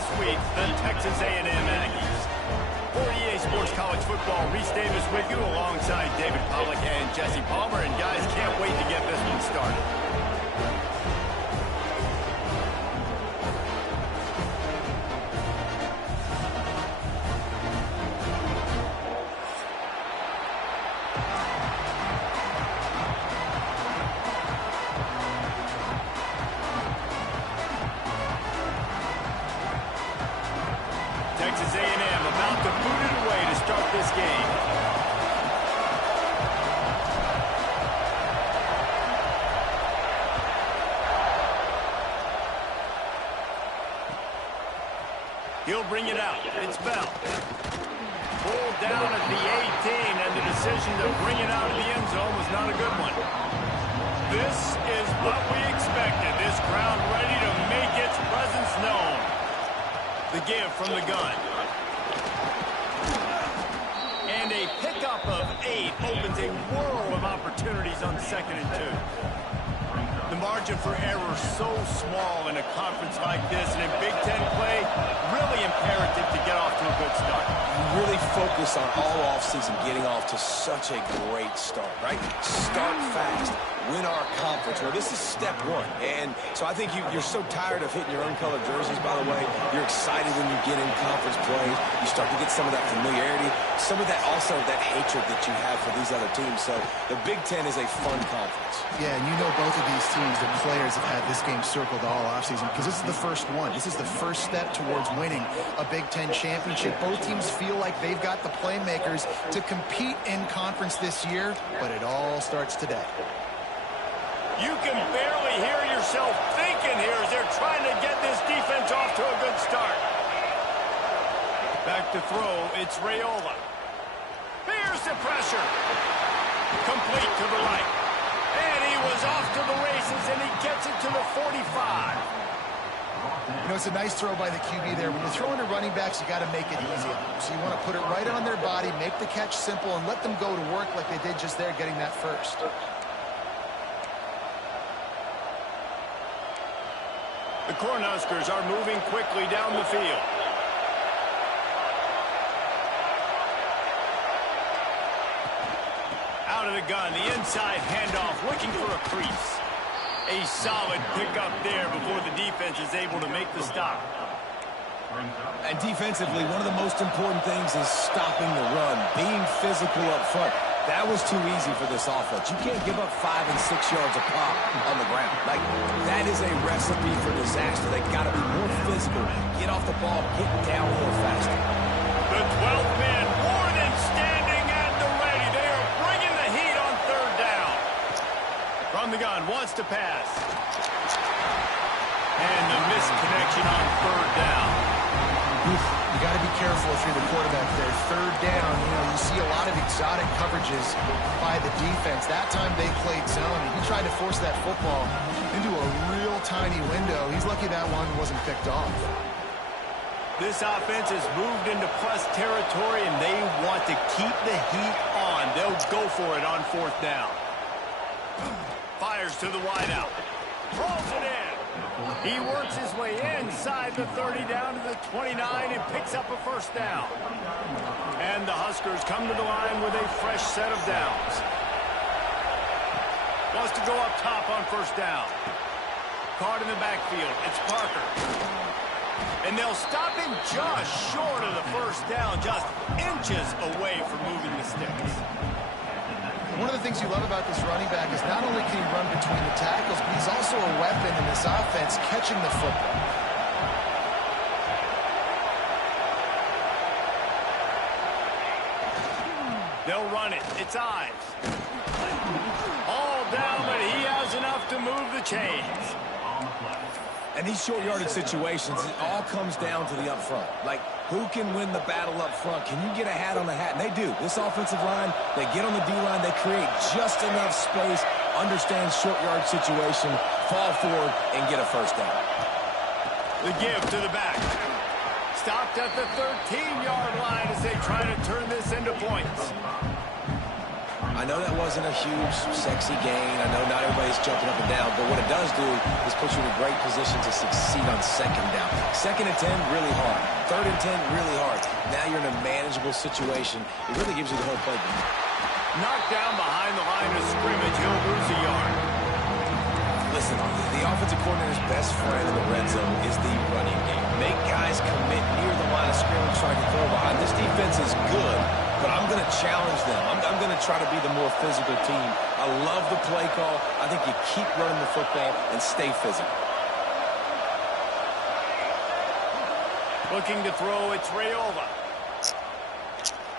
this week, the Texas A&M Aggies. For EA Sports College Football, Reese Davis with you alongside David Pollack and Jesse Palmer. And guys, can't wait to get this one started. Texas A&M about to boot it away to start this game. He'll bring it out. It's Bell. Pulled down at the 18, and the decision to bring it out of the end zone was not a good one. This is what we expected. This crowd ready to make its presence known. The give from the gun. And a pickup of 8 opens a world of opportunities on 2nd and 2. The margin for error so small in a conference like this, and in Big Ten play, really imperative to get off to a good start. You really focus on all offseason getting off to such a great start, right? Start fast, win our conference. Well, this is step 1. And so I think you're so tired of hitting your own colored jerseys, by the way. You're excited when you get in conference play. You start to get some of that familiarity, some of that also that hatred that you have for these other teams. So the Big Ten is a fun conference. Yeah, and you know both of these teams, the players have had this game circled all offseason because this is the first one. This is the first step towards winning a Big Ten championship. Both teams feel like they've got the playmakers to compete in conference this year, but it all starts today. You can barely hear yourself thinking here as they're trying to get this defense off to a good start. Back to throw, it's Raiola. Here's the pressure. Complete to the right. And he was off to the races, and he gets it to the 45. You know, it's a nice throw by the QB there. When you're throwing to running backs, you got to make it easy on them. So you want to put it right on their body, make the catch simple, and let them go to work like they did just there, getting that first. The Cornhuskers are moving quickly down the field. Out of the gun, the inside handoff, looking for a crease. A solid pickup there before the defense is able to make the stop. And defensively, one of the most important things is stopping the run, being physical up front. That was too easy for this offense. You can't give up 5 and 6 yards a pop on the ground. Like, that is a recipe for disaster. They got to be more physical, get off the ball, get down a little faster. The 12th man more than standing at the ready. They are bringing the heat on 3rd down. From the gun, wants to pass. And the missed connection on 3rd down. You got to be careful if you're the quarterback there. 3rd down, you know, you see a lot of exotic coverages by the defense. That time they played zone, and he tried to force that football into a real tiny window. He's lucky that one wasn't picked off. This offense has moved into plus territory, and they want to keep the heat on. They'll go for it on 4th down. Fires to the wideout. Throws it in. He works his way inside the 30 down to the 29 and picks up a 1st down. And the Huskers come to the line with a fresh set of downs. Wants to go up top on 1st down. Caught in the backfield. It's Parker. And they'll stop him just short of the 1st down, just inches away from moving the sticks. One of the things you love about this running back is not only can he run between the tackles, but he's also a weapon in this offense, catching the football. They'll run it. It's Ives. All down, but he has enough to move the chains. And these short yardage situations, it all comes down to the up front. Like, who can win the battle up front? Can you get a hat on the hat? And they do. This offensive line, they get on the D-line, they create just enough space, understand short yard situation, fall forward, and get a 1st down. The give to the back. Stopped at the 13-yard line as they try to turn this into points. I know that wasn't a huge, sexy gain. I know not everybody's jumping up and down, but what it does do is put you in a great position to succeed on second down. Second and 10, really hard. Third and 10, really hard. Now you're in a manageable situation. It really gives you the whole playbook. Knocked down behind the line of scrimmage. He'll lose a yard. Listen, the offensive coordinator's best friend in the red zone is the running game. Make guys commit near the line of scrimmage so I can throw behind. This defense is good, but I'm going to challenge them. I'm going to try to be the more physical team. I love the play call. I think you keep running the football and stay physical. Looking to throw, it's Rayola.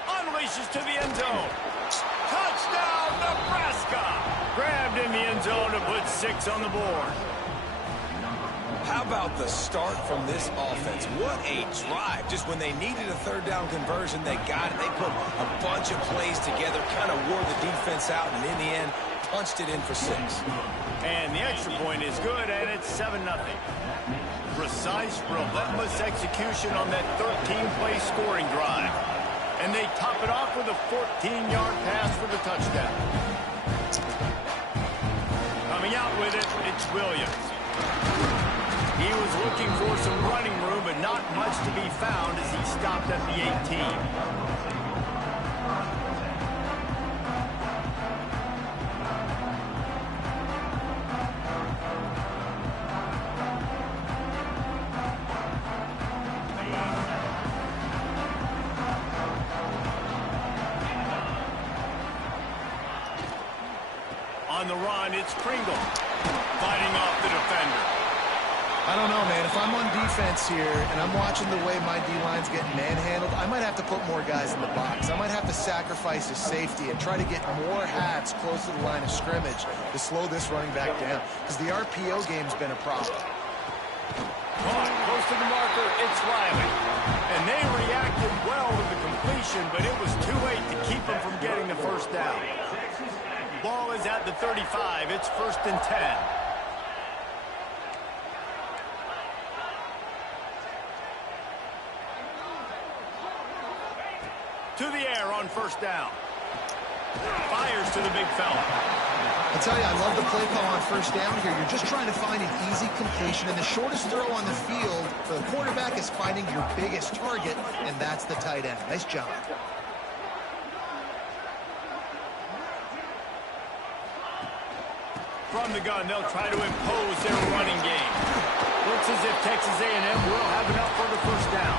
Unleashes to the end zone. Touchdown, Nebraska! Grabbed in the end zone to put 6 on the board. How about the start from this offense? What a drive. Just when they needed a third down conversion, they got it. They put a bunch of plays together, kind of wore the defense out, and in the end, punched it in for 6. And the extra point is good, and it's 7-0. Precise, relentless execution on that 13-play scoring drive. And they top it off with a 14-yard pass for the touchdown. Coming out with it, it's Williams. He was looking for some running room, but not much to be found as he stopped at the 18. On the run, it's Pringle fighting off the defender. I don't know, man. If I'm on defense here and I'm watching the way my D-line's getting manhandled, I might have to put more guys in the box. I might have to sacrifice his safety and try to get more hats close to the line of scrimmage to slow this running back down, because the RPO game's been a problem. Caught close to the marker, it's Riley. And they reacted well to the completion, but it was too late to keep them from getting the first down. Ball is at the 35. It's 1st and 10. To the air on 1st down. Fires to the big fella. I tell you, I love the play call on 1st down here. You're just trying to find an easy completion, and the shortest throw on the field for the quarterback is finding your biggest target, and that's the tight end. Nice job. From the gun, they'll try to impose their running game. Looks as if Texas A&M will have enough for the 1st down.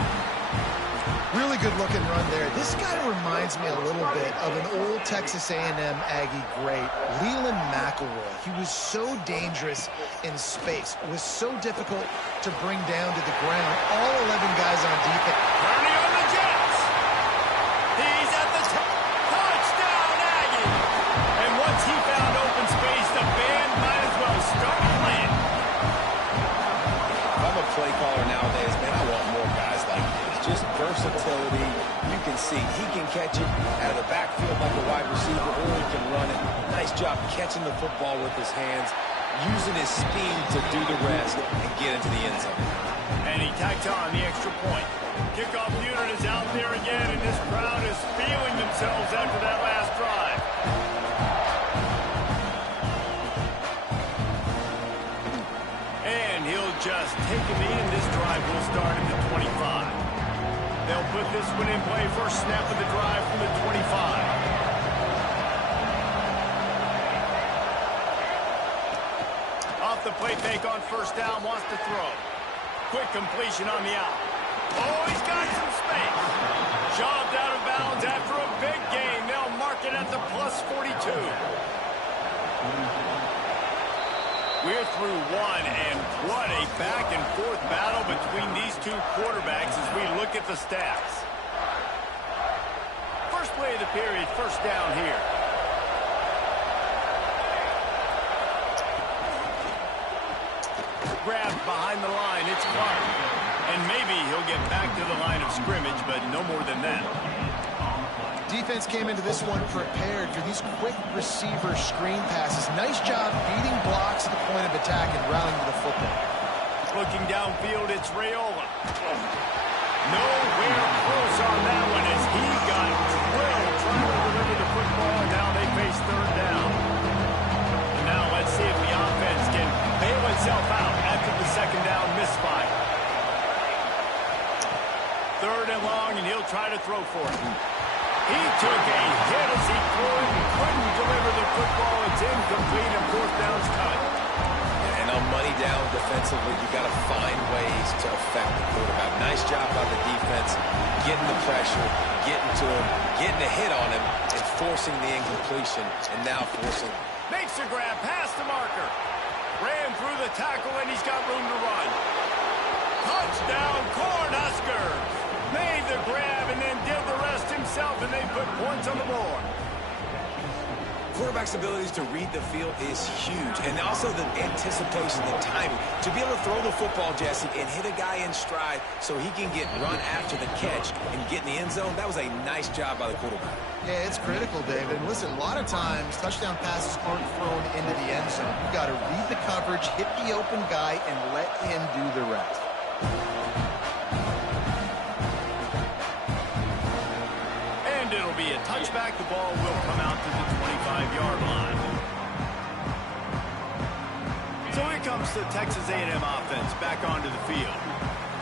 Really good-looking run there. This guy reminds me a little bit of an old Texas A&M Aggie great, Leland McElroy. He was so dangerous in space. It was so difficult to bring down to the ground. All 11 guys on defense. Bernie on the Jets. He's at the touchdown, Aggie. And once he found open space, the band might as well start playing. If I'm a play caller nowadays, man, I want more guys like this. Just versatility. You can see he can catch it out of the backfield like a wide receiver, or he can run it. Nice job catching the football with his hands, using his speed to do the rest and get into the end zone. And he tacks on the extra point. Kickoff unit is out there again, and this crowd is feeling themselves after that last drive. And he'll just take him in. This drive will start at the 25. They'll put this one in play. First snap of the drive from the 25. Off the play fake on 1st down, wants to throw. Quick completion on the out. Oh, he's got some space. Shoved out of bounds after a big gain. They'll mark it at the plus 42. We're through one, and what a back-and-forth battle between these two quarterbacks as we look at the stats. First play of the period, 1st down here. Grabbed behind the line, it's Clark. And maybe he'll get back to the line of scrimmage, but no more than that. Defense came into this one prepared for these quick receiver screen passes. Nice job beating blocks at the point of attack and rallying to the football. Looking downfield, it's Rayola. Nowhere close on that one as he got drilled trying to deliver the football. Now they face third down. And now let's see if the offense can bail itself out after the second down misfire. Third and long, and he'll try to throw for it. He took a hit as he threw it and couldn't deliver the football. It's incomplete and fourth down's cut. And on money down defensively, you got to find ways to affect the quarterback. Nice job by the defense, getting the pressure, getting to him, getting a hit on him, and forcing the incompletion, and now forcing. Makes the grab, past the marker. Ran through the tackle, and he's got room to run. Touchdown, Cornhuskers! Made the grab and then did the rest himself, and they put points on the board. Quarterback's abilities to read the field is huge, and also the anticipation, the timing. To be able to throw the football, Jesse, and hit a guy in stride so he can get run after the catch and get in the end zone, that was a nice job by the quarterback. Yeah, it's critical, David. And listen, a lot of times, touchdown passes aren't thrown into the end zone. You've got to read the coverage, hit the open guy, and let him do the rest. It'll be a touchback. The ball will come out to the 25-yard line. So here comes the Texas A&M offense back onto the field.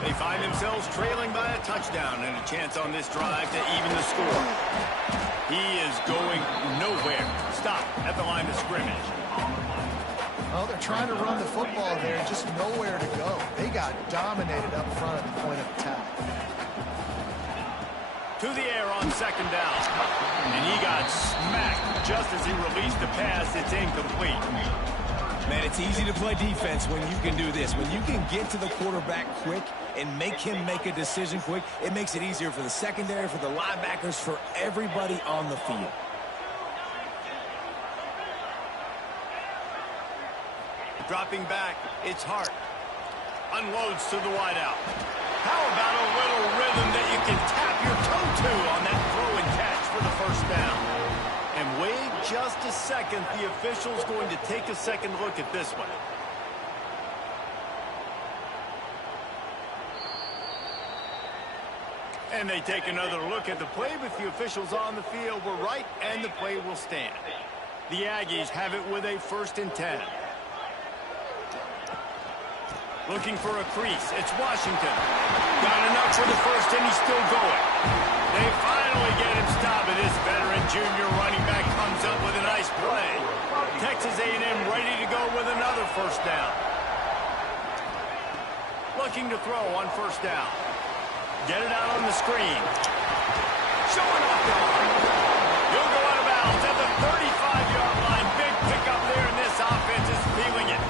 They find themselves trailing by a touchdown and a chance on this drive to even the score. He is going nowhere. Stop at the line of scrimmage. Well, they're trying to run the football there, just nowhere to go. They got dominated up front at the point of attack. To the air on second down. And he got smacked just as he released the pass. It's incomplete. Man, it's easy to play defense when you can do this. When you can get to the quarterback quick and make him make a decision quick, it makes it easier for the secondary, for the linebackers, for everybody on the field. Dropping back, it's Hart. Unloads to the wideout. How about a little rhythm that you can tap your toe to on that throw and catch for the first down? And wait just a second. The official's going to take a second look at this one. And they take another look at the play, but the officials on the field were right, and the play will stand. The Aggies have it with a 1st and 10. Looking for a crease. It's Washington. Got enough for the first, and he's still going. They finally get him stopped, and this veteran junior running back comes up with a nice play. Texas A&M ready to go with another first down. Looking to throw on first down. Get it out on the screen. Showing off the line. He'll go out of bounds at the 35-yard line. Big pickup there, and this offense is feeling it.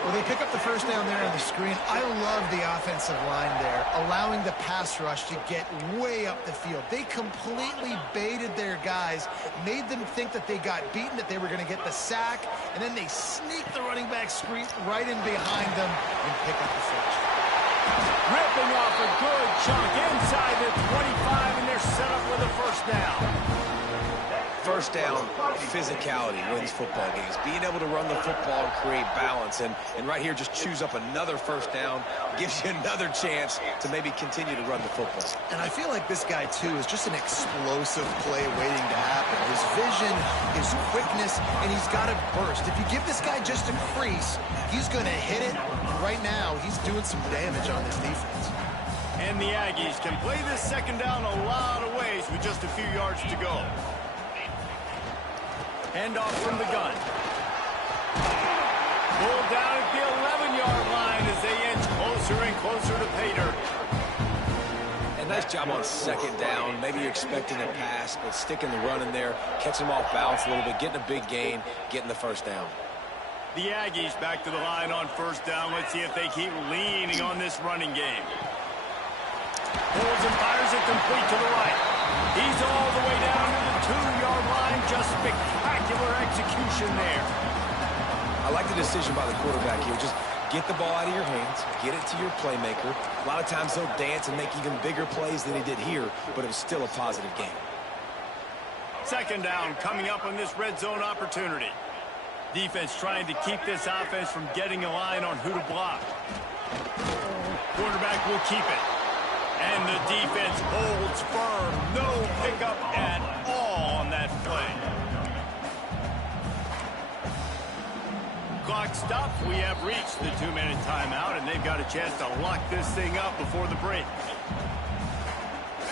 Well, they pick up the first down there on the screen. I love the offensive line there, allowing the pass rush to get way up the field. They completely baited their guys, made them think that they got beaten, that they were going to get the sack, and then they sneak the running back screen right in behind them and pick up the first. Ripping off a good chunk inside the 25, and they're set up with a first down. First down, physicality wins football games. Being able to run the football and create balance. And right here, just choose up another first down. Gives you another chance to maybe continue to run the football. And I feel like this guy, too, is just an explosive play waiting to happen. His vision, his quickness, and he's got a burst. If you give this guy just a crease, he's going to hit it. And right now, he's doing some damage on this defense. And the Aggies can play this second down a lot of ways with just a few yards to go. Handoff from the gun. Pulled down at the 11-yard line as they inch closer and closer to pay dirt. And nice job on second down. Maybe you're expecting a pass, but sticking the run in there, catching him off balance a little bit, getting a big gain, getting the first down. The Aggies back to the line on first down. Let's see if they keep leaning on this running game. Pulls and fires it complete to the right. He's all the way down to the 2-yard line. Just spectacular execution there. I like the decision by the quarterback here. Just get the ball out of your hands, get it to your playmaker. A lot of times he'll dance and make even bigger plays than he did here, but it was still a positive game. Second down coming up on this red zone opportunity. Defense trying to keep this offense from getting a line on who to block. Quarterback will keep it. And the defense holds firm. No pickup at all on that play. Clock stops. We have reached the 2-minute timeout, and they've got a chance to lock this thing up before the break.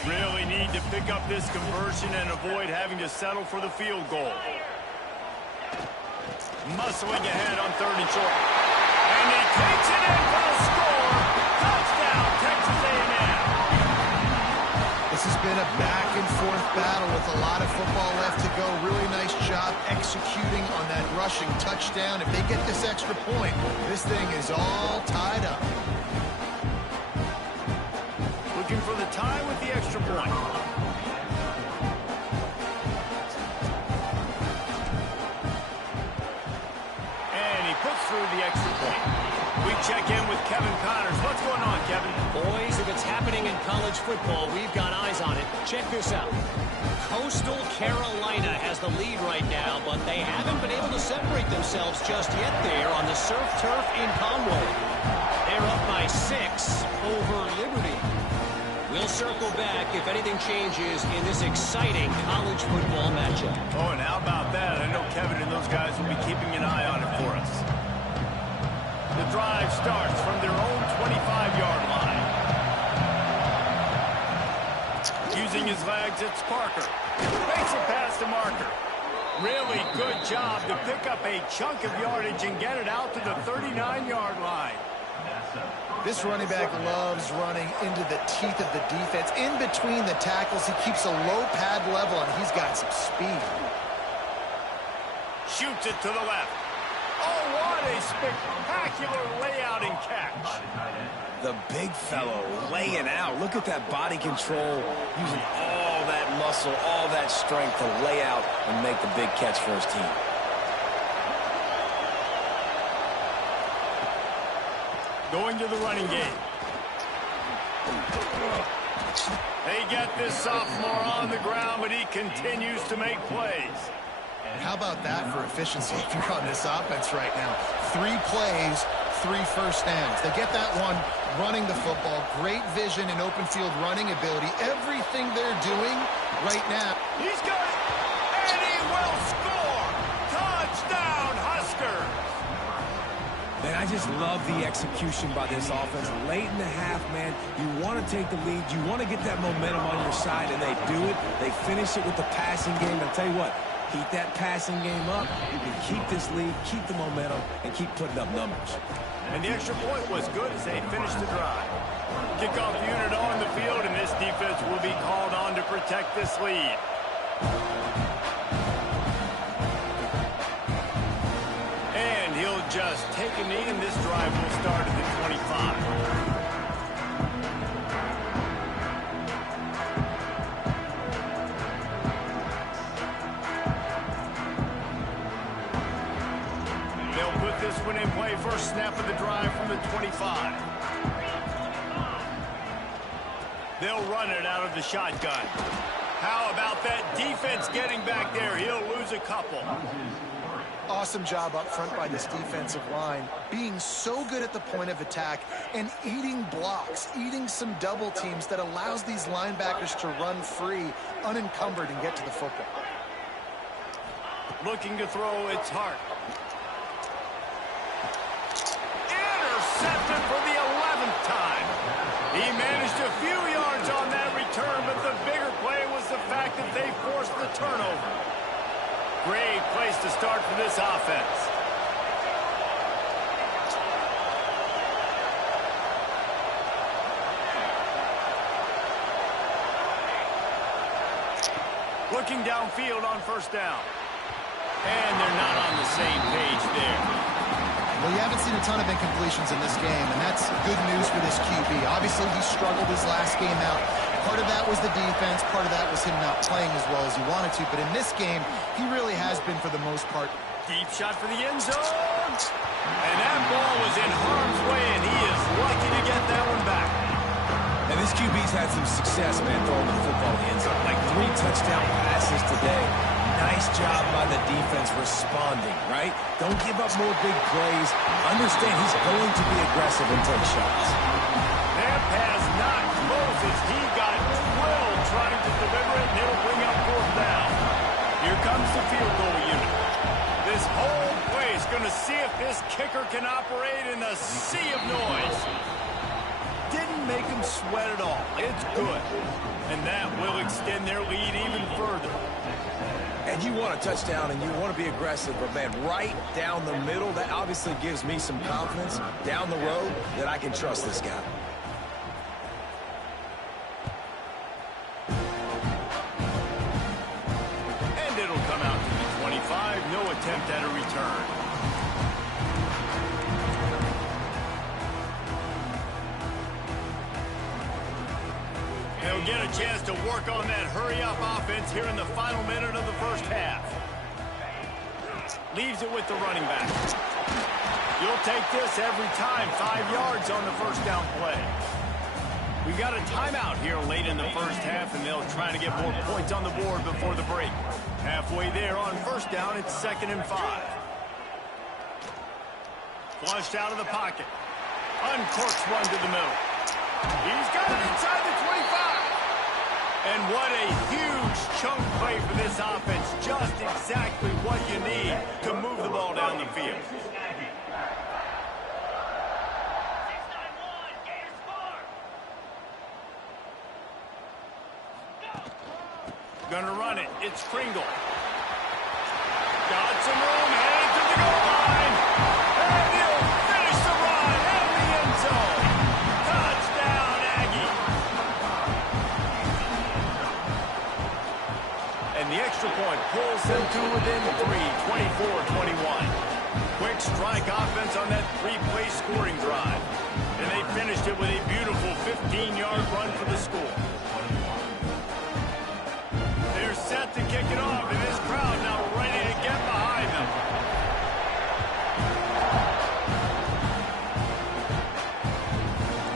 Really need to pick up this conversion and avoid having to settle for the field goal. Muscling ahead on 3rd and short. And he takes it in for the score. Touchdown, Texas A&M. This has been a back-and-forth battle with a lot of football left to go. Really nice job executing on that rushing touchdown. If they get this extra point, this thing is all tied up. Looking for the tie with the extra point. And he puts through the extra point. We check in with Kevin Connors. What's going on, Kevin? Boys, if it's happening in college football, we've got eyes on it. Check this out. Coastal Carolina has the lead right now, but they haven't been able to separate themselves just yet there on the surf turf in Conway. They're up by 6 over Liberty. We'll circle back if anything changes in this exciting college football matchup. Oh, and how about that? I know Kevin and those guys will be keeping an eye on it for us. The drive starts from their own 25-yard line. Using his legs, it's Parker. Makes a pass to Marker. Really good job to pick up a chunk of yardage and get it out to the 39-yard line. This running back loves running into the teeth of the defense. In between the tackles, he keeps a low pad level, and he's got some speed. Shoots it to the left. Oh, what a spectacular layout and catch. The big fellow laying out. Look at that body control, using all that muscle, all that strength to lay out and make the big catch for his team. Going to the running game. They get this sophomore on the ground, but he continues to make plays. How about that for efficiency if you're on this offense right now? 3 plays, 3 first downs. They get that one running the football. Great vision and open field running ability. Everything they're doing right now. He's got it, and he will score. Touchdown, Huskers. Man, I just love the execution by this offense. Late in the half, man, you want to take the lead. You want to get that momentum on your side, and they do it. They finish it with the passing game. I'll tell you what, keep that passing game up. You can keep this lead, keep the momentum, and keep putting up numbers. And the extra point was good as they finished the drive. Kickoff unit on the field, and this defense will be called on to protect this lead. And he'll just take a knee, and this drive will start at the 25. They'll put this one in play. First snap of the drive from the 25. They'll run it out of the shotgun. How about that defense getting back there? He'll lose a couple. Awesome job up front by this defensive line, being so good at the point of attack and eating blocks, eating some double teams that allows these linebackers to run free, unencumbered, and get to the football. Looking to throw, it's Hart. Intercepted for the 11th time. He managed a few yards on that return, but the bigger play was the fact that they forced the turnover. Great place to start for this offense. Looking downfield on first down. And they're not on the same page there. Well, you haven't seen a ton of incompletions in this game, and that's good news for this QB. Obviously, he struggled his last game out. Part of that was the defense. Part of that was him not playing as well as he wanted to. But in this game, he really has been, for the most part. Deep shot for the end zone. And that ball was in harm's way, and he is lucky to get that one back. And this QB's had some success, man, throwing the football in the end zone. Like 3 touchdown passes today. Nice job by the defense responding, right? Don't give up more big plays. Understand he's going to be aggressive and take shots. That pass not close his see if this kicker can operate in the sea of noise. Didn't make him sweat at all. It's good. And that will extend their lead even further. And you want a touchdown and you want to be aggressive, but man, right down the middle, that obviously gives me some confidence down the road that I can trust this guy. And it'll come out to the 25. No attempt at a return. They'll get a chance to work on that hurry-up offense here in the final minute of the first half. Leaves it with the running back. You'll take this every time. 5 yards on the first down play. We've got a timeout here late in the first half, and they'll try to get more points on the board before the break. Halfway there on first down, it's 2nd and 5. Flushed out of the pocket. Uncorks one to the middle. He's got it inside the 25. And what a huge chunk play for this offense. Just exactly what you need to move the ball down the field. Gonna run it. It's Kringle. Got some room. Headed to the goal line. And he'll finish the run in the end zone. Touchdown, Aggie. And the extra point pulls them to within 3, 24-21. Quick strike offense on that 3-play scoring drive. And they finished it with a beautiful 15-yard run for the score. They're set to kick it off, and this crowd now ready to get behind them.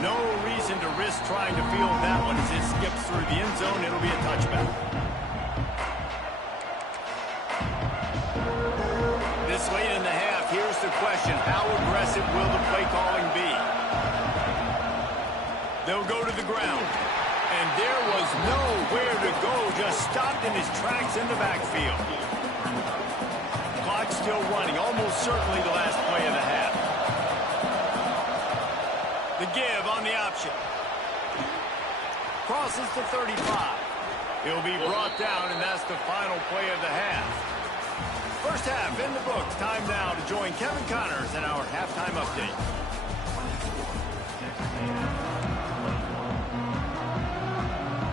No reason to risk trying to field that one as it skips through the end zone. It'll be a touchback. This late in the half, here's the question. How aggressive will the play calling be? They'll go to the ground. And there was nowhere to go, just stopped in his tracks in the backfield. Clock still running, almost certainly the last play of the half. The give on the option. Crosses to 35. He'll be brought down, and that's the final play of the half. First half in the books. Time now to join Kevin Connors in our halftime update.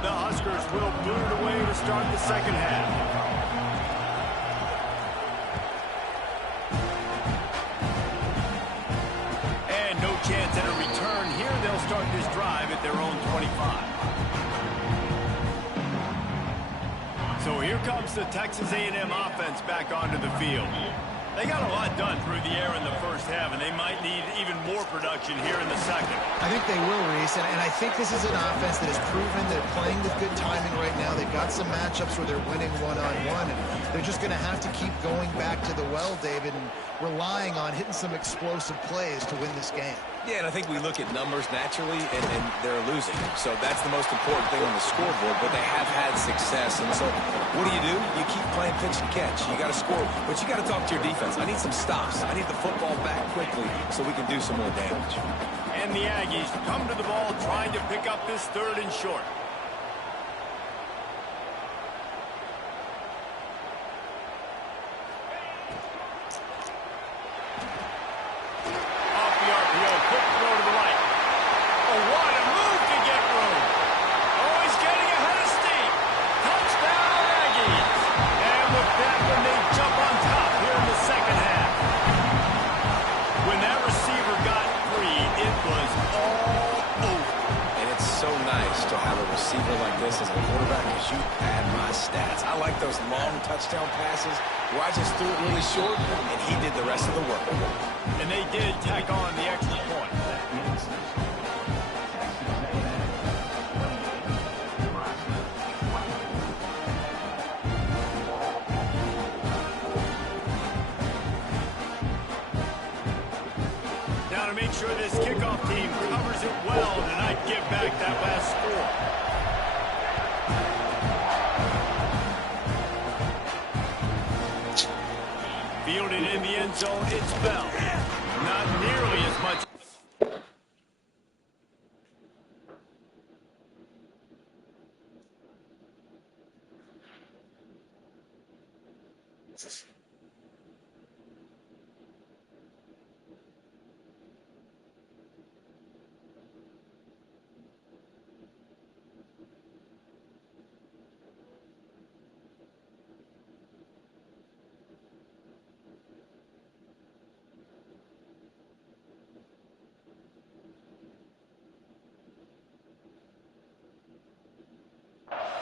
The Huskers will boot it away to start the second half. And no chance at a return here. They'll start this drive at their own 25. So here comes the Texas A&M offense back onto the field. They got a lot done through the air in the first half, and they might need even more production here in the second. I think they will, Reese, and I think this is an offense that has proven they're playing with good timing right now. They've got some matchups where they're winning one-on-one, and they're just going to have to keep going back to the well, David, and relying on hitting some explosive plays to win this game. Yeah, and I think we look at numbers naturally, and they're losing. So that's the most important thing on the scoreboard, but they have had success. And so what do? You keep playing pitch and catch. You got to score, but you got to talk to your defense. I need some stops. I need the football back quickly so we can do some more damage. And the Aggies come to the ball trying to pick up this 3rd and short. As a quarterback, because you had my stats. I like those long touchdown passes where I just threw it really short, and he did the rest of the work. And they did tack on the extra point. Now to make sure this kickoff team covers it well to not give back that last score. Fielded in the end zone, it's Bell. Not nearly as much.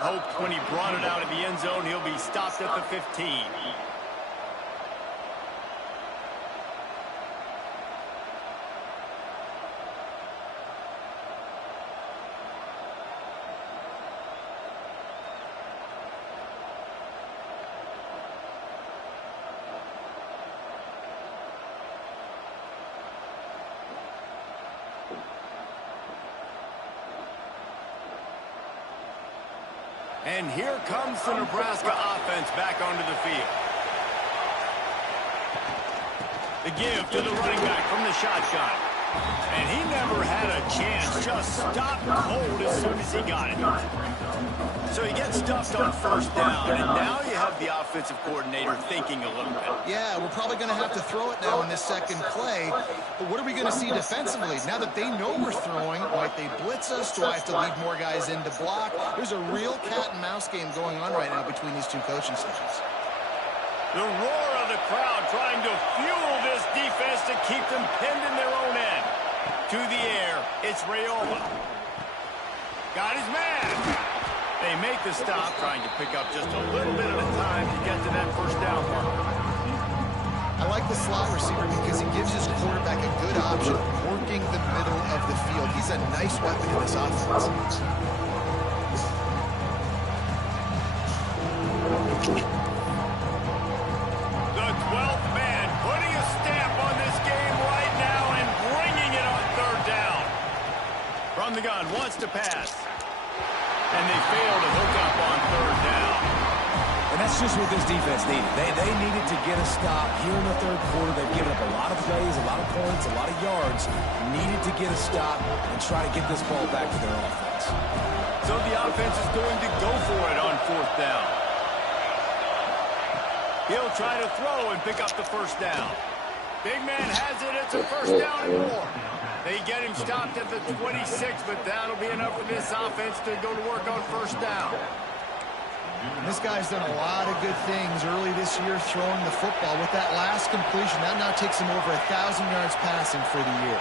Hoped when he brought it out of the end zone, he'll be stopped at the 15. And here comes the Nebraska offense back onto the field. The give to the running back from the shotgun. And he never had a chance. Just stopped cold as soon as he got it. So he gets stuffed on first down, and now you have the offensive coordinator thinking a little bit. Yeah, we're probably going to have to throw it now in this second play. But what are we going to see defensively? Now that they know we're throwing, might they blitz us? Do I have to lead more guys in to block? There's a real cat-and-mouse game going on right now between these two coaching stations. The roar of the crowd trying to fuel this defense to keep them pinned in their own end. To the air, it's Raiola. Got his man. They make the stop, trying to pick up just a little bit at a time to get to that first down mark. I like the slot receiver because he gives his quarterback a good option working the middle of the field. He's a nice weapon in this offense. The 12th man putting a stamp on this game right now and bringing it on third down. From the gun, wants to pass. And they fail to hook up on third down. And that's just what this defense needed. They needed to get a stop here in the third quarter. They've given up a lot of plays, a lot of points, a lot of yards. Needed to get a stop and try to get this ball back to their offense. So the offense is going to go for it on fourth down. He'll try to throw and pick up the first down. Big man has it. It's a first down and more. They get him stopped at the 26, but that'll be enough for this offense to go to work on first down. This guy's done a lot of good things early this year throwing the football. With that last completion, that now takes him over 1,000 yards passing for the year.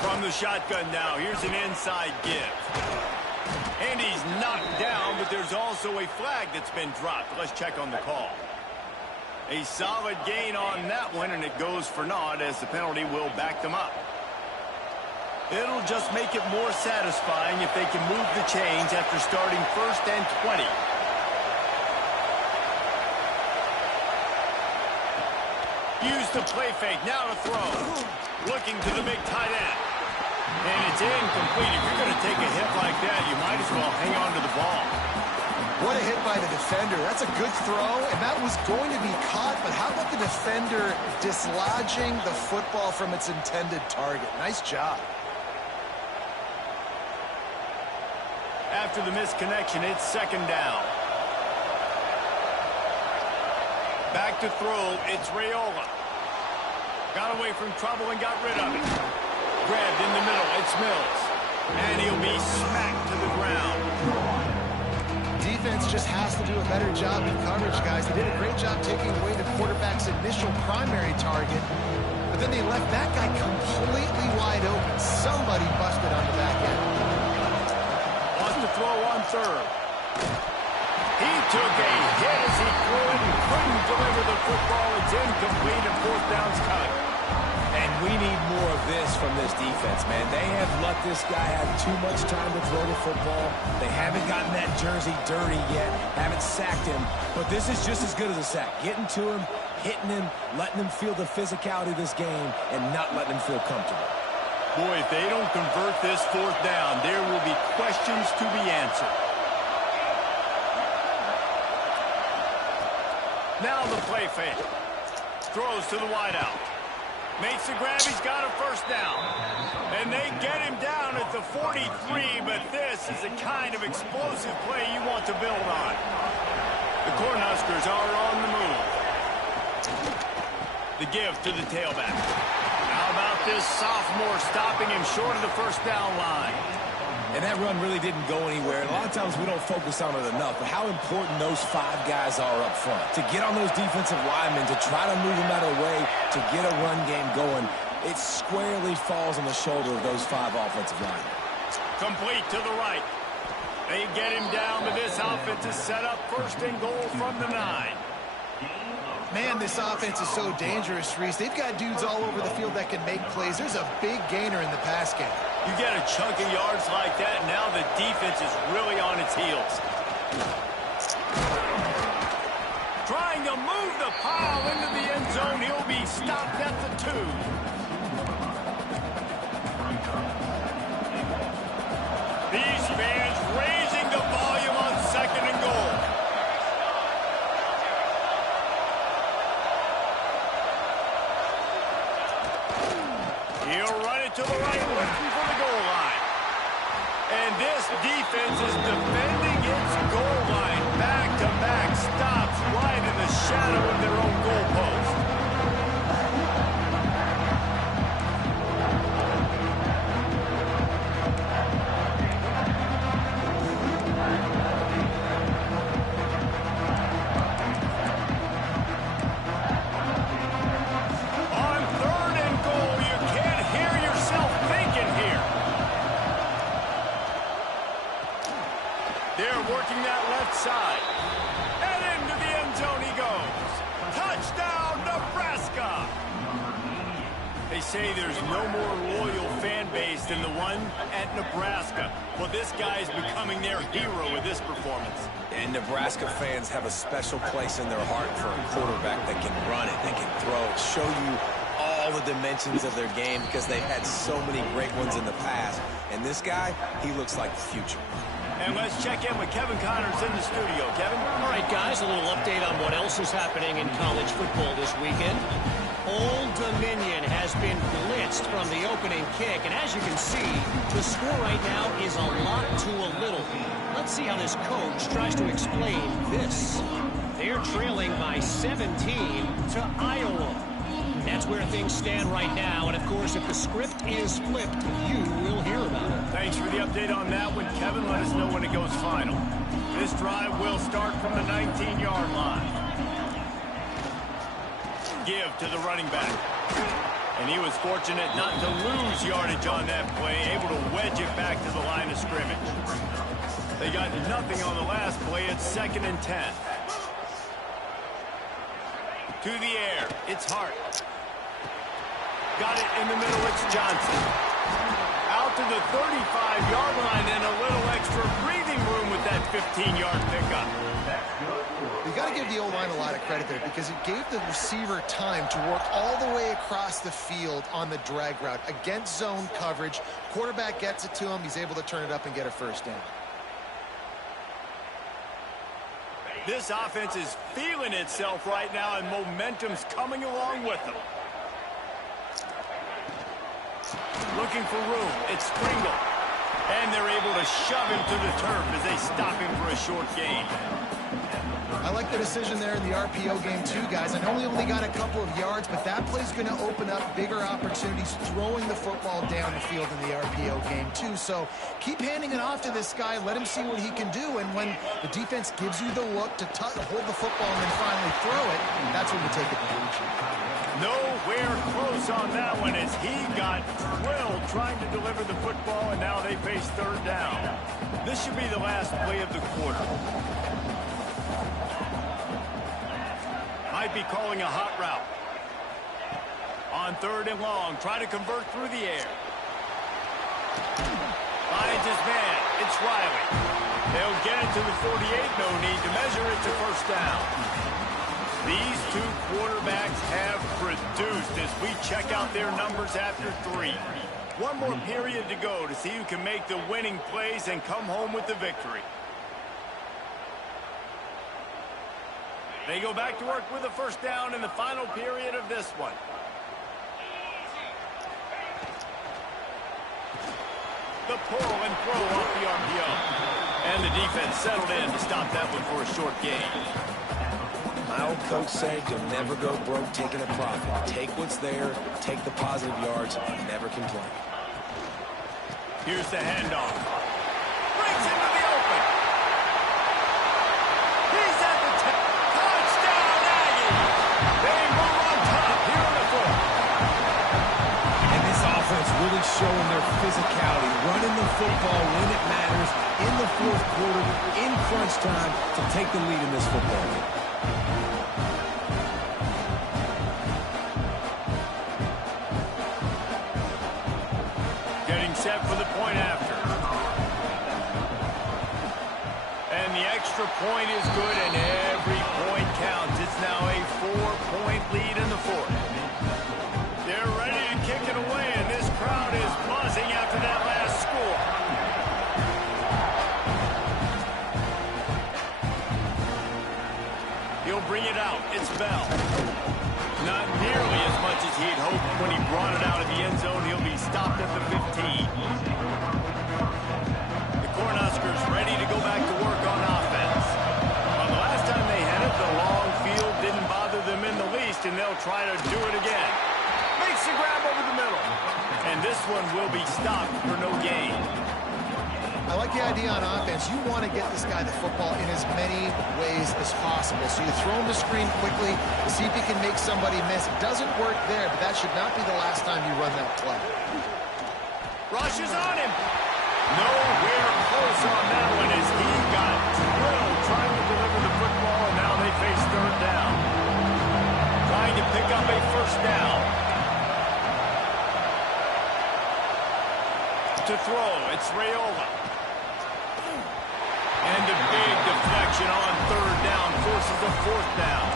From the shotgun now, here's an inside give. And he's knocked down, but there's also a flag that's been dropped. Let's check on the call. A solid gain on that one, and it goes for naught as the penalty will back them up. It'll just make it more satisfying if they can move the chains after starting first and 20. Use the play fake, now to throw. Looking to the big tight end. And it's incomplete. If you're going to take a hit like that, you might as well hang on to the ball. What a hit by the defender. That's a good throw, and that was going to be caught, but how about the defender dislodging the football from its intended target? Nice job. After the misconnection, it's second down. Back to throw, it's Raiola. Got away from trouble and got rid of it. Grabbed in the middle, it's Mills. And he'll be smacked to the ground. Defense just has to do a better job in coverage, guys. They did a great job taking away the quarterback's initial primary target, but then they left that guy completely wide open. Somebody busted on the back end. Wants to throw on third. He took a hit as he threw it and couldn't deliver the football. It's incomplete and fourth down's coming. And we need more of this from this defense, man. They have let this guy have too much time to throw the football. They haven't gotten that jersey dirty yet, haven't sacked him. But this is just as good as a sack. Getting to him, hitting him, letting him feel the physicality of this game, and not letting him feel comfortable. Boy, if they don't convert this fourth down, there will be questions to be answered. Now the play fake. Throws to the wideout. Makes the grab. He's got a first down. And they get him down at the 43, but this is the kind of explosive play you want to build on. The Cornhuskers are on the move. The give to the tailback. How about this sophomore stopping him short of the first down line? And that run really didn't go anywhere. And a lot of times we don't focus on it enough, but how important those 5 guys are up front. To get on those defensive linemen, to try to move them out of the way, to get a run game going, it squarely falls on the shoulder of those 5 offensive linemen. Complete to the right. They get him down, but this offense is set up first and goal from the 9. Man, this offense is so dangerous, Reese. They've got dudes all over the field that can make plays. There's a big gainer in the pass game. You get a chunk of yards like that, now the defense is really on its heels. Trying to move the pile into the end zone. He'll be stopped at the 2. These fans raising the volume on second and goal. He'll run it to the right, looking for the goal line. And this defense is defending its goal line. Back-to-back stops right in the shadow of their own goalpost. Side. And into the end zone he goes. Touchdown, Nebraska! They say there's no more loyal fan base than the one at Nebraska. Well, this guy is becoming their hero with this performance. And Nebraska fans have a special place in their heart for a quarterback that can run it, that can throw it, show you all the dimensions of their game because they've had so many great ones in the past. And this guy, he looks like the future. And let's check in with Kevin Connors in the studio. Kevin? All right, guys, a little update on what else is happening in college football this weekend. Old Dominion has been blitzed from the opening kick, and as you can see, the score right now is a lot to a little. Let's see how this coach tries to explain this. They're trailing by 17 to Iowa. That's where things stand right now, and of course, if the script is flipped, you will hear about it. Thanks for the update on that one, Kevin. Let us know when it goes final. This drive will start from the 19-yard line. Give to the running back. And he was fortunate not to lose yardage on that play, able to wedge it back to the line of scrimmage. They got nothing on the last play. It's 2nd and 10. To the air. It's Hart. Got it in the middle. It's Johnson. Out to the 35-yard line and a little extra breathing room with that 15-yard pickup. You got to give the O-line a lot of credit there because it gave the receiver time to work all the way across the field on the drag route against zone coverage. Quarterback gets it to him. He's able to turn it up and get a first down. This offense is feeling itself right now, and momentum's coming along with them. Looking for room. It's Springle. And they're able to shove him to the turf as they stop him for a short gain. I like the decision there in the RPO game too, guys. I know he only got a couple of yards, but that play's going to open up bigger opportunities throwing the football down the field in the RPO game too. So keep handing it off to this guy. Let him see what he can do. And when the defense gives you the look to hold the football and then finally throw it, that's when you take advantage. Nowhere close on that one as he got thrilled trying to deliver the football, and now they face 3rd down. This should be the last play of the quarter. Might be calling a hot route. On 3rd and long, try to convert through the air. Finds his man. It's Riley. They'll get it to the 48. No need to measure it to 1st down. These two quarterbacks have produced as we check out their numbers after 3. One more period to go to see who can make the winning plays and come home with the victory. They go back to work with a first down in the final period of this one. The pull and throw off the RPO. And the defense settled in to stop that one for a short gain. My old coach said you'll never go broke taking a profit. Take what's there, take the positive yards, and never complain. Here's the handoff. Brings into the open. He's at the touchdown, Aggies. They move on top here on the fourth. And this offense really showing their physicality, running the football when it matters, in the fourth quarter, in crunch time, to take the lead in this football game. Getting set for the point after. And the extra point is good, and every point counts. It's now a 4-point lead in the fourth. They're ready to kick it away, and this crowd is buzzing after that last score. He'll bring it out. It's Bell. Not nearly as much as he'd hoped when he brought it out of the end zone. He'll be stopped at the 15. The Cornhuskers ready to go back to work on offense. Well, the last time they had it, the long field didn't bother them in the least, and they'll try to do it again. Makes the grab over the middle. And this one will be stopped for no gain. I like the idea on offense. You want to get this guy the football in as many ways as possible. So you throw him the screen quickly to see if he can make somebody miss. It doesn't work there, but that should not be the last time you run that play. Rush is on him. Nowhere close on that one as he got drilled trying to deliver the football, and now they face third down. Trying to pick up a first down. To throw, it's Raiola. And a big deflection on third down forces a fourth down.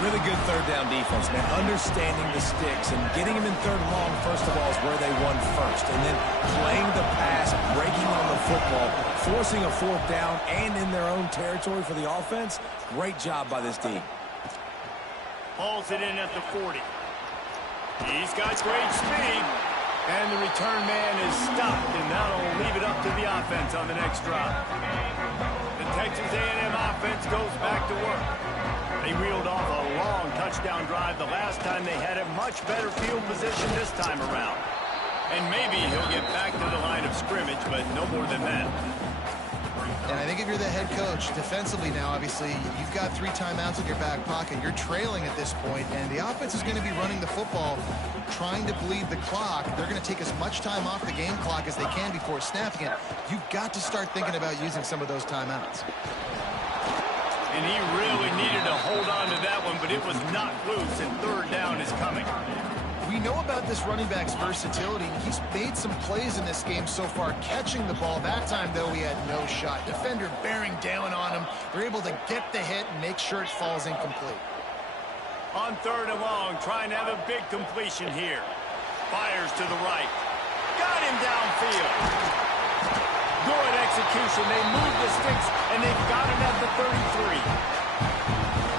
Really good third down defense, man. Understanding the sticks and getting them in third and long, first of all, is where they won first. And then playing the pass, breaking on the football, forcing a fourth down, and in their own territory for the offense. Great job by this team. Hauls it in at the 40. He's got great speed. And the return man is stopped, and that'll leave it up to the offense on the next drive. The Texas A&M offense goes back to work. They reeled off a long touchdown drive the last time they had a much better field position this time around. And maybe he'll get back to the line of scrimmage, but no more than that. And I think if you're the head coach, defensively now, obviously, you've got 3 timeouts in your back pocket. You're trailing at this point, and the offense is going to be running the football, trying to bleed the clock. They're going to take as much time off the game clock as they can before snapping it. You've got to start thinking about using some of those timeouts. And he really needed to hold on to that one, but it was not loose, and third down is coming. We know about this running back's versatility. He's made some plays in this game so far, catching the ball. That time, though, he had no shot. Defender bearing down on him. They're able to get the hit and make sure it falls incomplete. On third and long, trying to have a big completion here. Fires to the right. Got him downfield. Good execution. They move the sticks, and they've got him at the 33.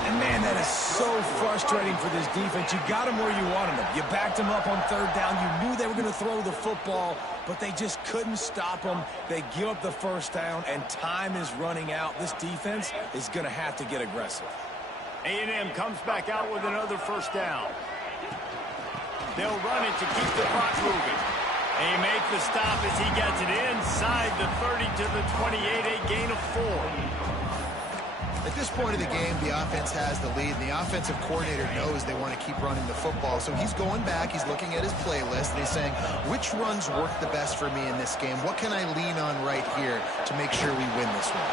And, man, that is so frustrating for this defense. You got them where you wanted them. You backed them up on third down. You knew they were going to throw the football, but they just couldn't stop them. They give up the first down, and time is running out. This defense is going to have to get aggressive. A&M comes back out with another first down. They'll run it to keep the clock moving. They make the stop as he gets it inside the 30 to the 28, a gain of 4. At this point of the game, the offense has the lead, and the offensive coordinator knows they want to keep running the football. So he's going back, he's looking at his playlist, and he's saying, which runs work the best for me in this game? What can I lean on right here to make sure we win this one?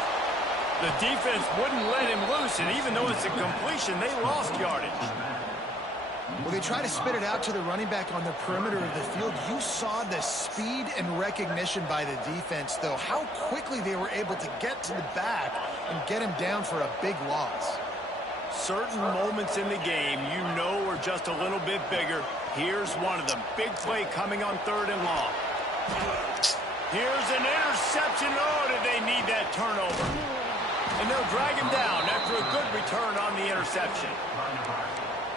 The defense wouldn't let him loose, and even though it's a completion, they lost yardage. Well, they try to spit it out to the running back on the perimeter of the field. You saw the speed and recognition by the defense, though. How quickly they were able to get to the back and get him down for a big loss. Certain moments in the game you know are just a little bit bigger. Here's one of them. Big play coming on third and long. Here's an interception. Oh, did they need that turnover? And they'll drag him down after a good return on the interception.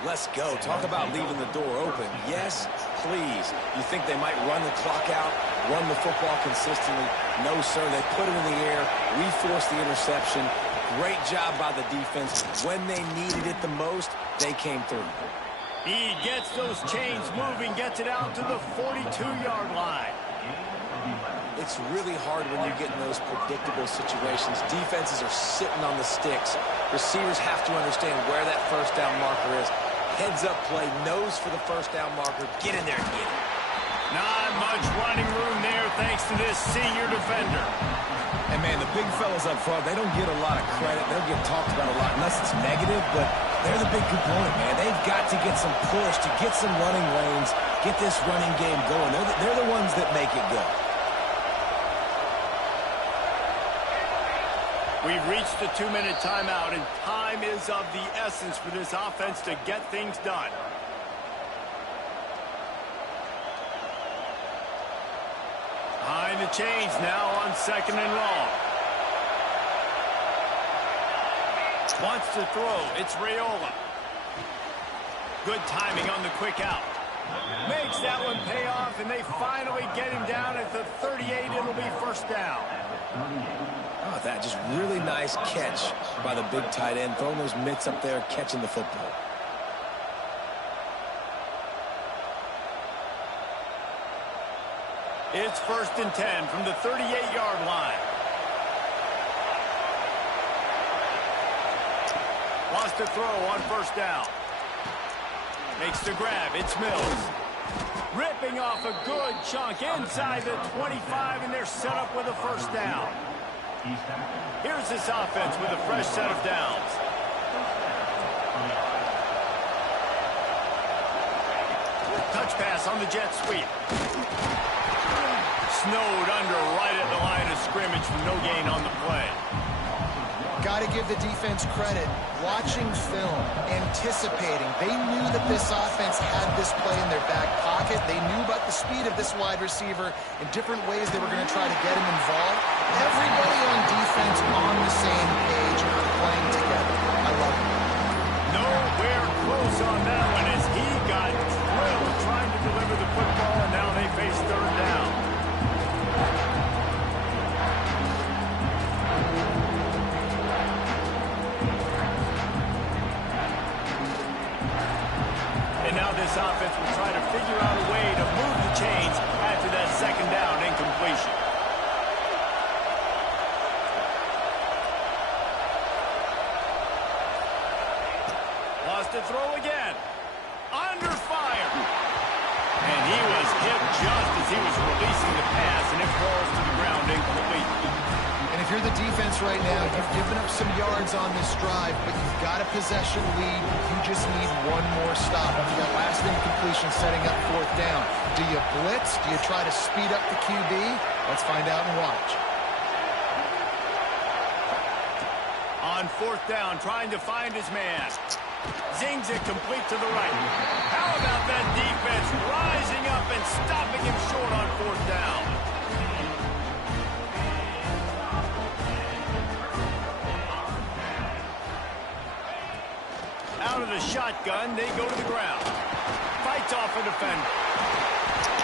Let's go. Talk about leaving the door open. Yes, please. You think they might run the clock out, run the football consistently? No, sir. They put it in the air. We forced the interception. Great job by the defense. When they needed it the most, they came through. He gets those chains moving, gets it out to the 42-yard line. It's really hard when you get in those predictable situations. Defenses are sitting on the sticks. Receivers have to understand where that first down marker is. Heads up play, nose for the first down marker. Get in there and get it. Not much running room there thanks to this senior defender. And, man, the big fellas up front, they don't get a lot of credit. They don't get talked about a lot unless it's negative, but they're the big component, man. They've got to get some push, to get some running lanes, get this running game going. They're the ones that make it go. We've reached the 2-minute timeout, and time is of the essence for this offense to get things done. Behind the chains now on 2nd and long. Wants to throw. It's Raiola. Good timing on the quick out. Makes that one pay off, and they finally get him down at the 38. It'll be first down. Oh, that just really nice catch by the big tight end, throwing those mitts up there, catching the football. It's 1st and 10 from the 38-yard line. Wants to throw on first down. Makes the grab. It's Mills. Ripping off a good chunk inside the 25, and they're set up with a first down. Here's this offense with a fresh set of downs. Touch pass on the jet sweep. Snowed under right at the line of scrimmage for no gain on the play. Got to give the defense credit. Watching film, anticipating. They knew that this offense had this play in their back pocket. They knew about the speed of this wide receiver and different ways they were going to try to get him involved. Everybody on defense on the same page, playing together. I love it. Nowhere close on that one as he got drilled trying to deliver the football, and now they face 3rd down. And now this offense will try to figure out a way to move the chains after that 2nd down incompletion. Lost to throw again. Under fire. And he was hit just as he was releasing the pass, and it falls to the ground incomplete. And if you're the defense right now, you've given up some yards on this drive, but you've got a possession lead. You just need one more stop. After that last incompletion setting up 4th down. Do you blitz? Do you try to speed up the QB? Let's find out and watch. On 4th down, trying to find his man. Zings it complete to the right. How about that defense rising up and stopping him short on 4th down? Out of the shotgun, they go to the ground. Fights off a defender.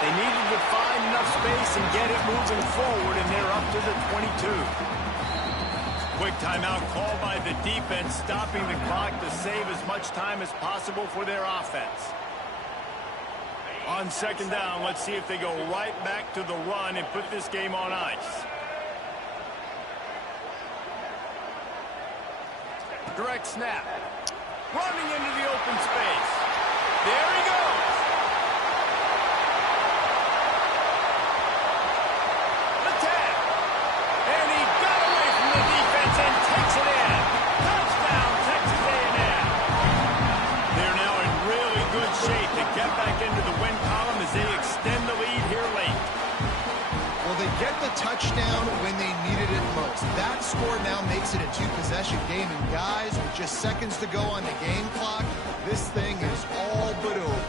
They needed to find enough space and get it moving forward, and they're up to the 22. Quick timeout called by the defense, stopping the clock to save as much time as possible for their offense. On 2nd down, let's see if they go right back to the run and put this game on ice. Direct snap. Running into the open space. There he goes. Attack. And he got away from the defense and takes it in. Touchdown, Texas A&M. They're now in really good shape to get back into the win column as they extend the lead here late. Well, they get the touchdown when they needed it most. That score now makes it a 2-possession game. And guys, with just seconds to go on the game clock, this thing is all but over.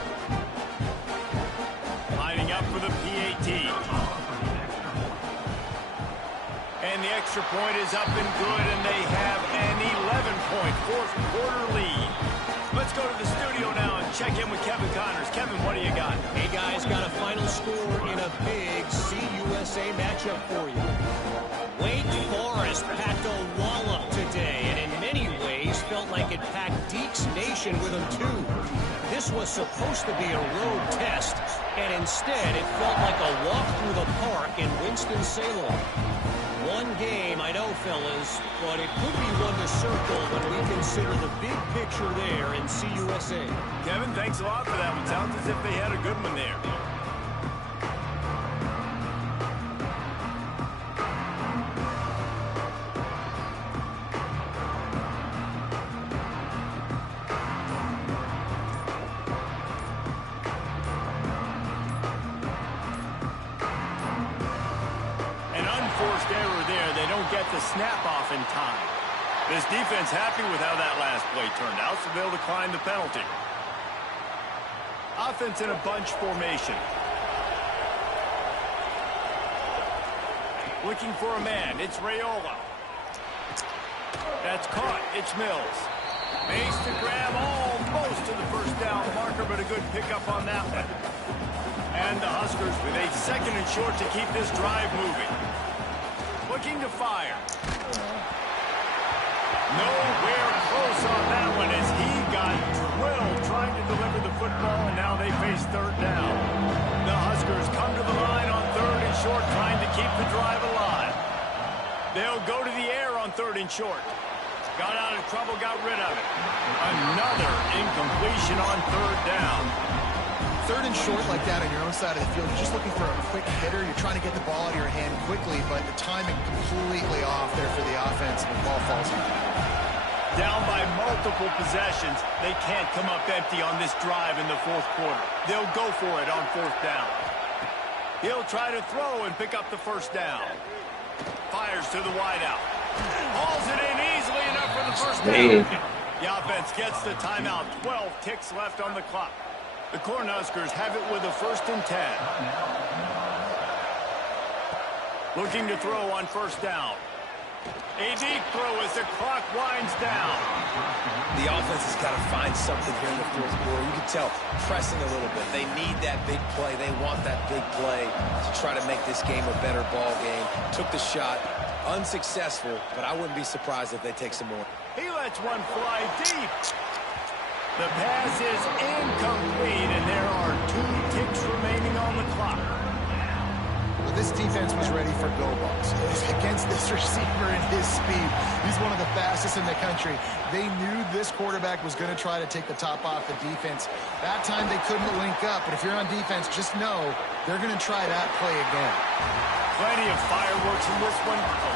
Lining up for the PAT. And the extra point is up and good, and they have 3-point fourth quarter lead. Let's go to the studio now and check in with Kevin Connors. Kevin, what do you got? Hey, guys, got a final score in a big CUSA matchup for you. Wake Forest packed a wallop today, and in many ways felt like it packed Deeks Nation with them, too. This was supposed to be a road test, and instead it felt like a walk through the park in Winston-Salem. One game, I know, fellas, but it could be one to circle when we consider the big picture there in CUSA. Kevin, thanks a lot for that one. Sounds as if they had a good one there. Forced error there. They don't get the snap off in time. This defense happy with how that last play turned out, so they'll decline the penalty. Offense in a bunch formation. Looking for a man. It's Raiola. That's caught. It's Mills. Makes the grab almost to the first down marker, but a good pickup on that one. And the Huskers with a second and short to keep this drive moving. Looking to fire. Nowhere close on that one as he got drilled trying to deliver the football, and now they face third down. The Huskers come to the line on third and short, trying to keep the drive alive. They'll go to the air on third and short. Got out of trouble, got rid of it. Another incompletion on third down. Third and short like that on your own side of the field, you're just looking for a quick hitter. You're trying to get the ball out of your hand quickly, but the timing completely off there for the offense, and the ball falls in. Down by multiple possessions, they can't come up empty on this drive in the fourth quarter. They'll go for it on fourth down. He'll try to throw and pick up the first down. Fires to the wideout. Hauls it in easily enough for the first down. The offense gets the timeout. 12 ticks left on the clock. The Cornhuskers have it with a 1st and 10. Looking to throw on first down. A deep throw as the clock winds down. The offense has got to find something here in the fourth quarter. You can tell pressing a little bit. They need that big play. They want that big play to try to make this game a better ball game. Took the shot. Unsuccessful, but I wouldn't be surprised if they take some more. He lets one fly deep. The pass is incomplete, and there are 2 ticks remaining on the clock. Well, this defense was ready for go balls. Against this receiver and his speed, he's one of the fastest in the country. They knew this quarterback was going to try to take the top off the defense. That time they couldn't link up, but if you're on defense, just know they're going to try that play again. Plenty of fireworks in this one.